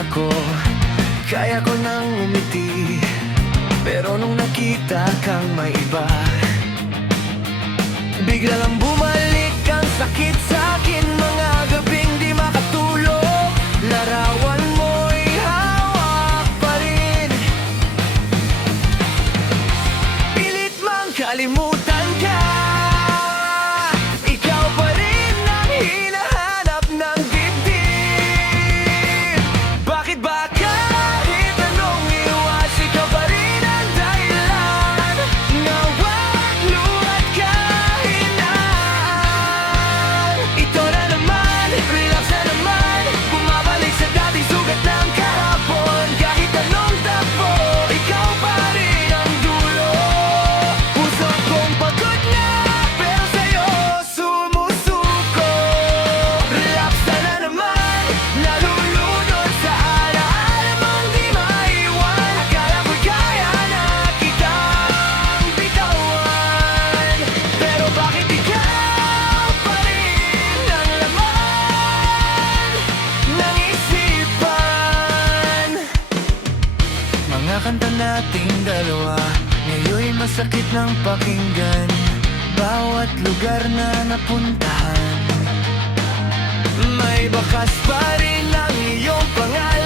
ako, kaya ko nang umiti. Pero nung nakita kang may iba, bigla lang bumalik ang sakit sa'kin. Mga gabing di makatulog, larawan mo'y hawak pa rin. Pilit mang kalimutan ka, ikaw pa rin ang hinahanap ng dibdib. Bakit ba kahit anong iwas, ikaw pa rin ang dahilan na wag luhat kahinaan. Ito na naman, relax na naman, bumabalik sa dating sugat ng kahapon. Kahit anong takbo, ikaw pa rin ang dulo. Puso kong pagod na, pero sa'yo sumusuko. Relax na naman, nalulunod sa alaala mong di maiwan. Akala ko'y kaya na kitang bitawan, pero bakit ikaw pa rin ang laman ng isipan? Mga kanta nating dalawa, ngayon'y masakit ng pakinggan. Bawat lugar na napuntahan, may bakas pa rin ang iyong pangalan.